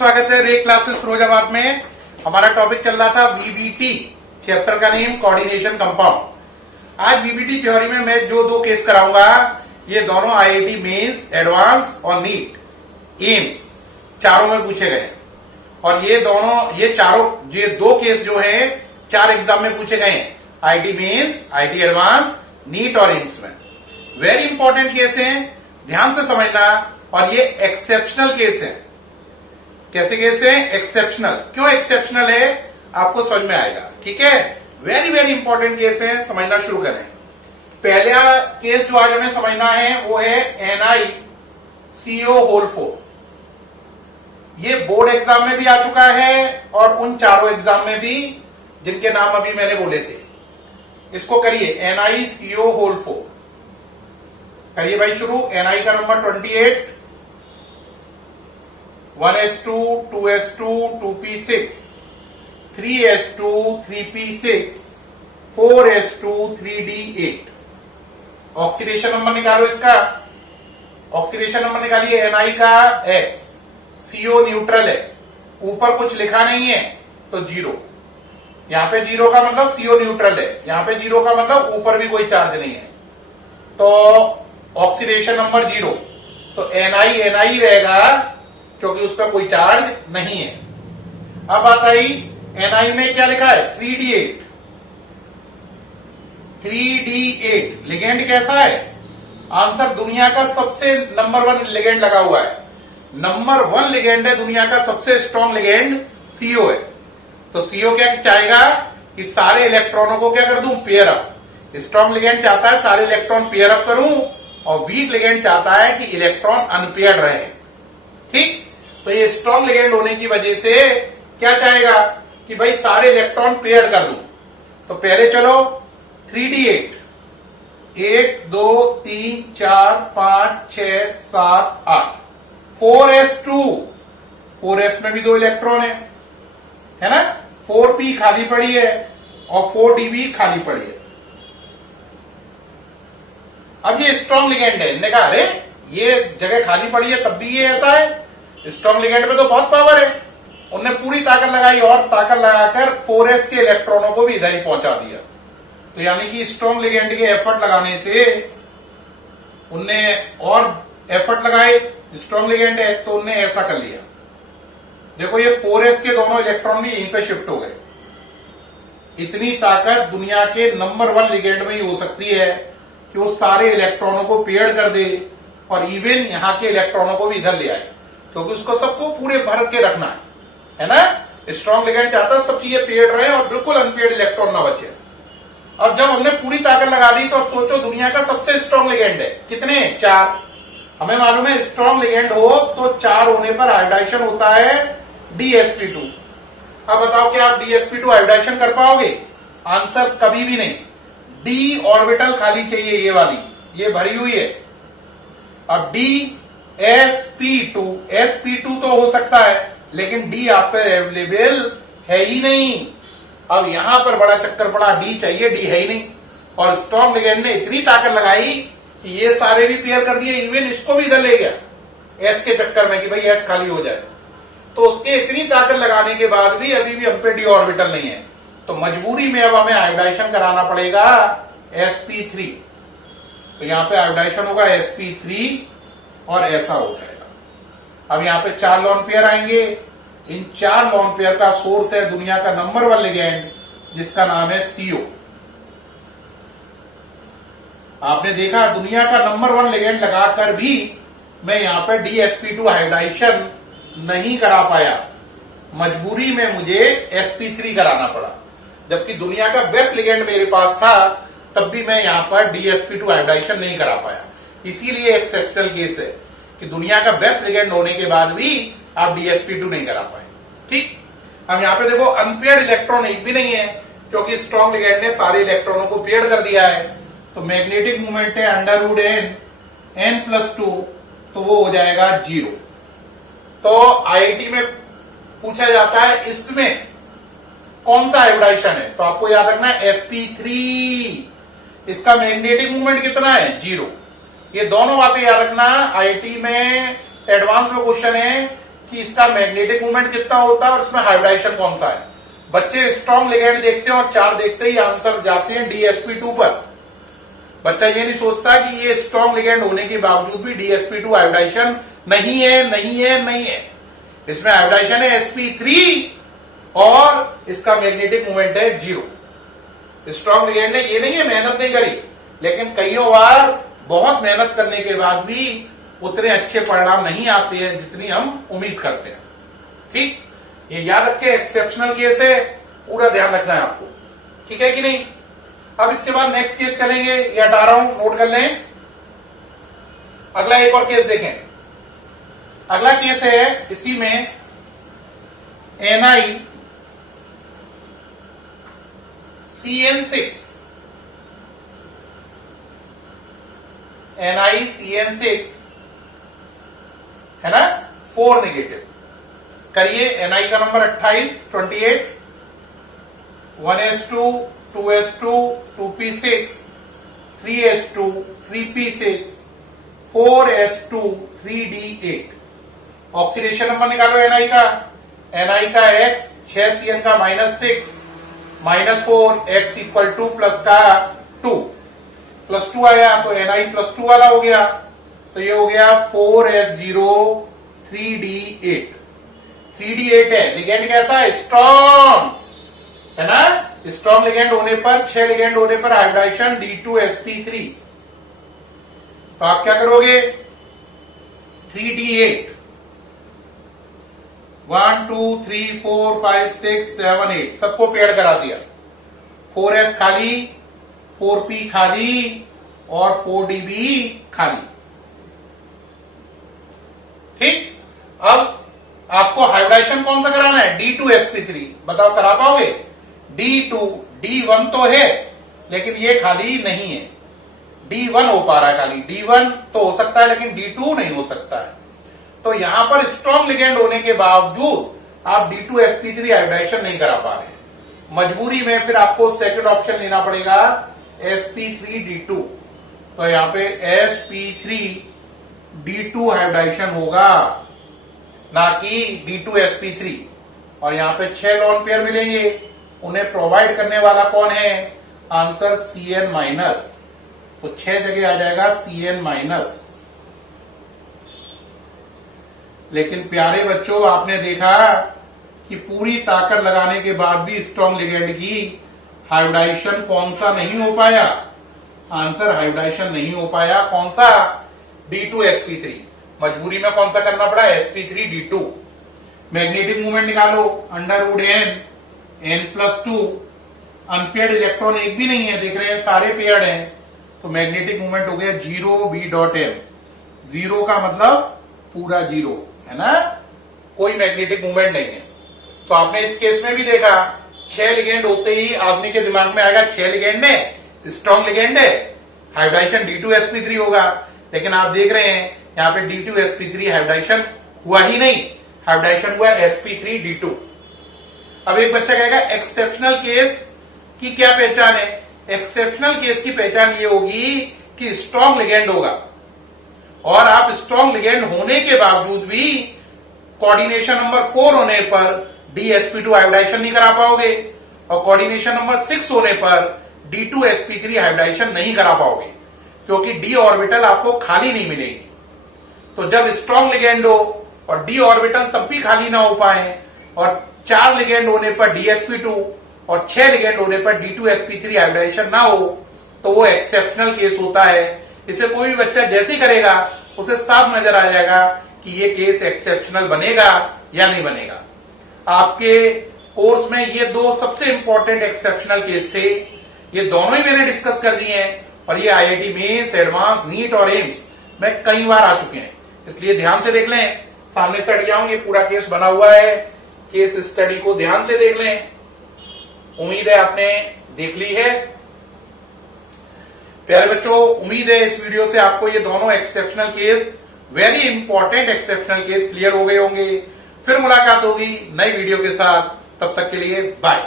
स्वागत है रे क्लासेस फिरोजाबाद में। हमारा टॉपिक चल रहा था वीबीटी, चैप्टर का नेम कोऑर्डिनेशन कंपाउंड। आज वीबीटी थ्योरी में मैं जो दो केस कराऊंगा ये दोनों आईआईटी मेंस, एडवांस और नीट, एम्स चारों में पूछे गए और ये दो केस जो है 4 एग्जाम में पूछे गए हैं, IIT mains, IIT advance, NEET और एम्स में। वेरी इंपॉर्टेंट केस है, ध्यान से समझना। और ये एक्सेप्शनल केस है। कैसे केस है? एक्सेप्शनल। क्यों एक्सेप्शनल है आपको समझ में आएगा, ठीक है। वेरी वेरी इंपॉर्टेंट केस है, समझना शुरू करें। पहला केस जो आज हमें समझना है वो है NiCO होल 4। ये बोर्ड एग्जाम में भी आ चुका है और उन चारों एग्जाम में भी जिनके नाम अभी मैंने बोले थे। इसको करिए NiCO होल 4 करिए भाई शुरू। Ni का number 28, 1s2, 2s2, 2p6, 3s2, 3p6, 4s2, 3d8। Oxidation number निकालो इसका। ऑक्सीडेशन नंबर निकालिए Ni का X, CO न्यूट्रल है, ऊपर कुछ लिखा नहीं है तो 0। यहां पे 0 का मतलब CO न्यूट्रल है, यहां पे 0 का मतलब ऊपर भी कोई चार्ज नहीं है, तो ऑक्सीडेशन नंबर 0। तो Ni रहेगा क्योंकि उस पर कोई चार्ज नहीं है। अब बात आई Ni में क्या लिखा है? 3d8। 3d8 लिगेंड कैसा है? आंसर दुनिया का सबसे नंबर 1 लिगेंड लगा हुआ है। नंबर 1 लिगेंड है दुनिया का सबसे स्ट्रॉन्ग लिगेंड CO है। तो CO क्या चाहेगा कि सारे इलेक्ट्रॉनों को क्या कर दूं? Pair up. स्ट्रॉन्ग लिगेंड चाहता है सारे इलेक्ट्रॉन पेयर अप करूं और वीक लिगेंड चाहता है कि इलेक्ट्रॉन अनपेयर्ड रहे। ठीक, तो ये स्ट्रॉन्ग लिगेंड होने की वजह से क्या चाहेगा कि भाई सारे इलेक्ट्रॉन पेयर कर दूं। तो पहले चलो 3d8, 1 2 3 4 5 6 7 8, 4s2, 4s में भी 2 इलेक्ट्रॉन है ना, 4p खाली पड़ी है और 4d भी खाली पड़ी है। अब ये स्ट्रॉन्ग लिगेंड है, इन्होंने कहा अरे ये जगह खाली पड़ी है तब भी ये ऐसा है, स्ट्रॉन्ग लिगेंड में तो बहुत पावर है। उनने पूरी ताकत लगाई और ताकत लगाकर 4s के इलेक्ट्रॉनों को भी इधर ही पहुंचा दिया। तो यानी कि स्ट्रॉन्ग लिगेंड के एफर्ट लगाने से उनने और एफर्ट लगाए, स्ट्रॉन्ग लिगेंड है तो उनने ऐसा कर लिया। देखो ये 4s के दोनों इलेक्ट्रॉन भी यहीं पे शिफ्ट हो गए। इतनी ताकत दुनिया के नंबर 1 लिगेंड में ही हो सकती है कि वो सारे इलेक्ट्रॉनों को पेयर कर दे और इवन यहां के इलेक्ट्रॉनों को भी इधर ले आए, क्योंकि उसको सबको पूरे भर के रखना है ना। स्ट्रॉन्ग लिगेंड चाहता है सब चीजें पेयर्ड रहे और बिल्कुल अनपेयर्ड इलेक्ट्रॉन ना बचे। और जब हमने पूरी ताकत लगा दी तो अब सोचो दुनिया का सबसे स्ट्रॉन्ग लिगेंड है, कितने? 4। हमें मालूम है स्ट्रॉन्ग लिगेंड हो तो 4 होने पर आयोडाइजेशन होता है DsP2। अब बताओ क्या आप DsP2 आयोडाइजेशन कर पाओगे? आंसर कभी भी नहीं। D ऑर्बिटल खाली चाहिए, ये वाली ये भरी हुई है। अब DsP2, sp2 तो हो सकता है लेकिन D आप पे अवेलेबल है ही नहीं। अब यहां पर बड़ा चक्कर पड़ा, D चाहिए, D है ही नहीं। और स्ट्रॉन्ग लिगेंड ने इतनी ताकत लगाई कि ये सारे भी पेयर कर दिए, इवन इसको भी इधर ले गया S के चक्कर में कि भाई S खाली हो जाए। तो उसके इतनी ताकत लगाने के बाद भी अभी भी हम पे D ऑर्बिटल नहीं है, तो मजबूरी में अब हमें आयोडाइजेशन कराना पड़ेगा sp3। तो यहां पे आयोडाइजेशन होगा sp3 और ऐसा हो जाएगा। अब यहां पे 4 लोन पेयर आएंगे। इन 4 लोन पेयर का सोर्स है दुनिया का नंबर 1 लिगेंड जिसका नाम है CO। आपने देखा दुनिया का नंबर 1 लिगेंड लगाकर भी मैं यहां पर DsP2 आयोडाइजेशन नहीं करा पाया, मजबूरी में मुझे sp3 कराना पड़ा। जबकि दुनिया का बेस्ट लिगेंड मेरे पास था तब भी मैं यहां पर DsP2 आयोडाइजेशन नहीं करा पाया। इसीलिए एक्सेप्शनल केस है कि दुनिया का बेस्ट लिगेंड होने के बाद भी आप DsP2 नहीं करा पाए। ठीक, अब यहां पे देखो अनपेयर्ड इलेक्ट्रॉन एक भी नहीं है क्योंकि स्ट्रॉन्ग लिगेंड ने सारे इलेक्ट्रॉनों को पेयर कर दिया है। तो मैग्नेटिक मोमेंट है √n+2, तो वो हो जाएगा 0। तो आईआईटी में पूछा जाता है इसमें कौन सा आयोडाइजेशन है, तो आपको याद रखना है sp3। इसका मैग्नेटिक मोमेंट कितना है? 0। ये दोनों बातें याद रखना। आईआईटी में एडवांस में क्वेश्चन है कि इसका मैग्नेटिक मूवमेंट कितना होता है और इसमें हाइब्रिडाइजेशन कौन सा है। बच्चे स्ट्रॉन्ग लिगेंड देखते हैं और 4 देखते ही आंसर जाते हैं DsP2 पर। बच्चा ये नहीं सोचता कि ये स्ट्रॉन्ग लिगेंड होने के बावजूद भी DsP2 हाइब्रिडाइजेशन नहीं है। इसमें हाइब्रिडाइजेशन है sp3 और इसका मैग्नेटिक मूवमेंट है 0। स्ट्रॉन्ग लिगेंड ने ये नहीं है मेहनत नहीं करी, लेकिन कईयों बार बहुत मेहनत करने के बाद भी उतने अच्छे परिणाम नहीं आते हैं जितनी हम उम्मीद करते हैं। ठीक, ये याद रखें, एक्सेप्शनल केस है, पूरा ध्यान रखना है आपको, ठीक है कि नहीं। अब इसके बाद नेक्स्ट केस चलेंगे, ये हटा रहा हूं, नोट कर लें। अगला एक और केस देखें। अगला केस है, इसी में NiCN6 है ना, 4 नेगेटिव। करिए, Ni का number 28, 1s2, 2s2, 2p6, 3s2, 3p6, 4s2, 3d8। Oxidation number निकालो Ni का। Ni का x, 6Cn का -6, -4, x इक्वल टू प्लस का 2, +2 आया तो Ni +2 वाला हो गया, तो ये हो गया 4s0, 3d8। 3d8 है, लिगेंड कैसा है, स्ट्रॉन्ग है ना। स्ट्रॉन्ग लिगेंड होने पर, 6 लिगेंड होने पर हाइब्रिडाइजेशन D2sp3। तो आप क्या करोगे, 3d8, 1 2 3 4 5 6 7 8 सबको पेड़ करा दिया। 4s खाली, 4p खाली और 4d भी खाली। ठीक, अब आपको हाइब्रिडाइजेशन कौन सा कराना है, D2sp3। बताओ करा पाओगे। D1 तो है लेकिन ये खाली नहीं है, D1 हो पा रहा है खाली। D1 तो हो सकता है लेकिन D2 नहीं हो सकता है। तो यहां पर स्ट्रॉन्ग लिगेंड होने के बावजूद आप D2sp3 हाइब्रिडाइजेशन नहीं करा पा रहे। मजबूरी में फिर आपको सेकंड ऑप्शन लेना पड़ेगा, sp3d2। तो यहां पे sp3d2 हाइब्रिडाइजेशन होगा, ना कि D2sp3। और यहां पे 6 लोन पेयर मिलेंगे, उन्हें प्रोवाइड करने वाला कौन है, आंसर Cn-। तो 6 जगह आ जाएगा Cn-। लेकिन प्यारे बच्चों, आपने देखा कि पूरी ताकत लगाने के बाद भी स्ट्रॉन्ग लिगेंड की हाइब्रिडाइजेशन कौन सा नहीं हो पाया, आंसर हाइब्रिडाइजेशन नहीं हो पाया, कौन सा, D2sp3। मजबूरी में कौन सा करना पड़ा, sp3d2। मैग्नेटिक मूवमेंट निकालो, √n, n+2। अनपेयर्ड इलेक्ट्रॉन एक भी नहीं है, देख रहे हैं सारे पेयर्ड हैं, तो मैग्नेटिक मूवमेंट हो गया 0v.m। 0 का मतलब पूरा 0 है ना, कोई मैग्नेटिक मूवमेंट नहीं है। तो आपने इस केस में भी देखा, 6 लिगेंड होते ही आदमी के दिमाग में आएगा 6 लिगेंड है, स्ट्रॉन्ग लिगेंड है, हाइब्रिडाइजेशन D2sp3 होगा। लेकिन आप देख रहे हैं यहां पे D2sp3 हाइब्रिडाइजेशन हुआ ही नहीं, हाइब्रिडाइजेशन हुआ sp3d2। अब एक बच्चा कहेगा एक्सेप्शनल केस की क्या पहचान है। एक्सेप्शनल केस की पहचान ये होगी कि स्ट्रॉन्ग लिगेंड होगा और आप स्ट्रॉन्ग लिगेंड होने के बावजूद भी कोऑर्डिनेशन नंबर 4 होने पर DsP2 हाइब्रिडाइजेशन नहीं करा पाओगे, और कोऑर्डिनेशन नंबर 6 होने पर D2sp3 हाइब्रिडाइजेशन नहीं करा पाओगे, क्योंकि d ऑर्बिटल आपको खाली नहीं मिलेगी। तो जब स्ट्रॉन्ग लिगेंड हो और d ऑर्बिटल तब भी खाली ना हो पाए, और 4 लिगेंड होने पर DsP2 और 6 लिगेंड होने पर D2sp3 हाइब्रिडाइजेशन ना हो, तो वो एक्सेप्शनल केस होता है। इसे कोई भी बच्चा जैसे ही करेगा उसे साफ नजर आ जाएगा कि ये केस एक्सेप्शनल बनेगा या नहीं बनेगा। आपके कोर्स में ये 2 सबसे इंपॉर्टेंट एक्सेप्शनल केस थे, ये दोनों ही मैंने डिस्कस कर दिए हैं, और ये IIT मेंस, एडवांस, नीट और एम्स में कई बार आ चुके हैं। इसलिए ध्यान से देख लें, सामने से हट जाऊं, ये पूरा केस बना हुआ है, केस स्टडी को ध्यान से देख लें। उम्मीद है आपने देख ली है। प्यारे बच्चों, उम्मीद है इस वीडियो से आपको ये दोनों exceptional case, very important exceptional case clear हो गए होंगे। फिर मुलाकात होगी नई वीडियो के साथ, तब तक के लिए बाय।